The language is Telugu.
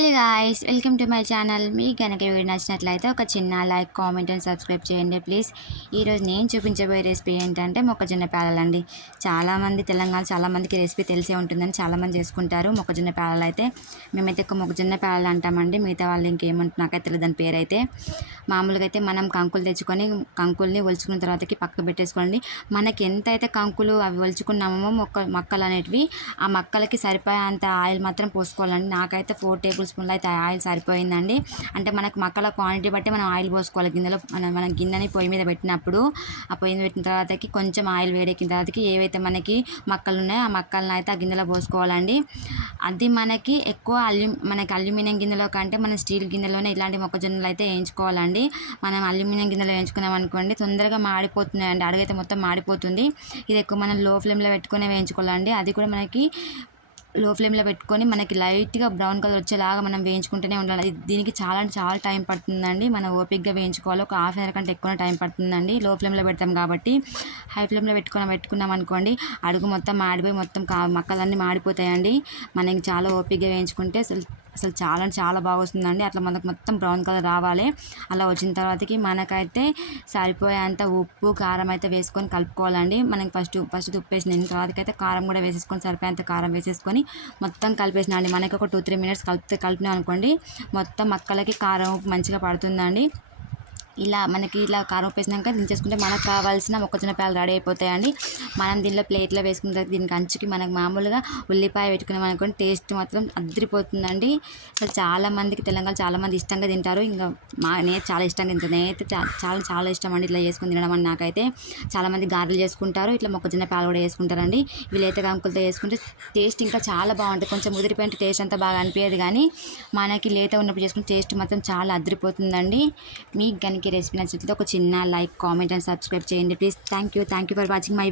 Hello guys welcome to my channel మీకు కనుక వీడియో నచ్చినట్లయితే ఒక చిన్న లైక్ కామెంట్ అండ్ సబ్స్క్రైబ్ చేయండి ప్లీజ్ ఈరోజు నేను చూపించబోయే రెసిపీ ఏంటంటే మొక్కజొన్న పేలలండి చాలామంది తెలంగాణ చాలామందికి రెసిపీ తెలిసే ఉంటుందని చాలామంది చేసుకుంటారు. మొక్కజొన్న పేలలు అయితే మేమైతే ఎక్కువ మొక్కజొన్న పేలలు అంటామండి. మిగతా వాళ్ళు ఇంకేమంటారు నాకైతే తెలియదు దాని పేరు అయితే మామూలుగా అయితే మనం కంకులు తెచ్చుకొని కంకుల్ని ఒలుచుకున్న తర్వాతకి పక్క పెట్టేసుకోండి. మనకి ఎంత అయితే కంకులు అవి ఒలుచుకున్నామో మొక్క మొక్కలు అనేటివి ఆ మొక్కలకి సరిపోయేంత ఆయిల్ మాత్రం పోసుకోవాలండి. నాకైతే ఫోర్ టేబుల్ స్పూన్లు అయితే ఆయిల్ సరిపోయిందండి. అంటే మనకు మక్కల క్వాంటిటీ బట్టి మనం ఆయిల్ పోసుకోవాలి. గిన్నెలో మనం మనం గిన్నెని పొయ్యి మీద పెట్టినప్పుడు ఆ పొయ్యి మీద పెట్టిన తర్వాతకి కొంచెం ఆయిల్ వేడెక్కిన తర్వాతకి ఏవైతే మనకి మక్కలు ఉన్నాయో ఆ మక్కలను అయితే ఆ గిన్నెలో పోసుకోవాలండి. అది మనకి ఎక్కువ అల్యూ మనకి అల్యూమినియం గిన్నెలో కంటే మన స్టీల్ గిన్నెలోనే ఇలాంటి మొక్కజొన్నలు అయితే వేయించుకోవాలండి. మనం అల్యూమినియం గిన్నెలో వేయించుకున్నాం అనుకోండి తొందరగా మాడిపోతున్నాయండి. అడుగైతే మొత్తం మాడిపోతుంది. ఇది ఎక్కువ మనం లో ఫ్లేమ్లో పెట్టుకునే వేయించుకోవాలండి. అది కూడా మనకి లో ఫ్లేమ్లో పెట్టుకొని మనకి లైట్గా బ్రౌన్ కలర్ వచ్చేలాగా మనం వేయించుకుంటూనే ఉండాలి. దీనికి చాలా అంటే చాలా టైం పడుతుందండి. మనం ఓపిక్గా వేయించుకోవాలి. ఒక హాఫ్ అన్ అవర్ కంటే ఎక్కువ టైం పడుతుందండి. లో ఫ్లేమ్లో పెడతాం కాబట్టి. హై ఫ్లేమ్లో పెట్టుకున్న పెట్టుకున్నాం అనుకోండి అడుగు మొత్తం మాడిపోయి మొత్తం కా మక్కలన్నీ మాడిపోతాయండి. మనకి చాలా ఓపిక్గా వేయించుకుంటే అసలు అసలు చాలా అంటే చాలా బాగా వస్తుందండి అట్లా మనకు మొత్తం బ్రౌన్ కలర్ రావాలి. అలా వచ్చిన తర్వాతకి మనకైతే సరిపోయేంత ఉప్పు కారం అయితే వేసుకొని కలుపుకోవాలండి. మనకి ఫస్ట్ ఫస్ట్ ఉప్పు వేసిన తర్వాతకైతే కారం కూడా వేసేసుకొని సరిపోయేంత కారం వేసేసుకొని మొత్తం కలిపేసినండి మనకి ఒక టూ త్రీ మినిట్స్ కలిపితే కలిపినాం అనుకోండి మొత్తం మక్కలకి కారం ఉప్పు మంచిగా పడుతుందండి. ఇలా మనకి ఇలా కారం వేసినాక దించేసుకుంటే మనకు కావాల్సిన మొక్కజొన్న పాలు రెడీ అయిపోతాయండి. మనం దీనిలో ప్లేట్లో వేసుకున్న తర్వాత దీనికి అంచుకి మనకు మామూలుగా ఉల్లిపాయ పెట్టుకున్నాం అనుకోండి టేస్ట్ మాత్రం అద్దరిపోతుందండి. అసలు చాలామందికి తెలంగాణ చాలామంది ఇష్టంగా తింటారు. ఇంకా మా నేను చాలా ఇష్టంగా తింటాను నేనైతే చాలా చాలా ఇష్టం అండి ఇట్లా చేసుకుని తినడం అని నాకైతే. చాలామంది గారెలు చేసుకుంటారు ఇట్లా మొక్కజొన్న పాలు కూడా వేసుకుంటారండి వీళ్ళైతే కంకులతో వేసుకుంటే టేస్ట్ ఇంకా చాలా బాగుంటుంది. కొంచెం ముదిరిపోయిన టేస్ట్ అంతా బాగా అనిపించదు కానీ మనకి లేత ఉన్నప్పుడు చేసుకుని టేస్ట్ మాత్రం చాలా అద్దరిపోతుందండి. మీకు కనుక రెసిపీ నచ్చితే ఒక చిన్న లైక్ కామెంట్ అండ్ సబ్స్క్రైబ్ చేయండి. Please thank you thank you for watching my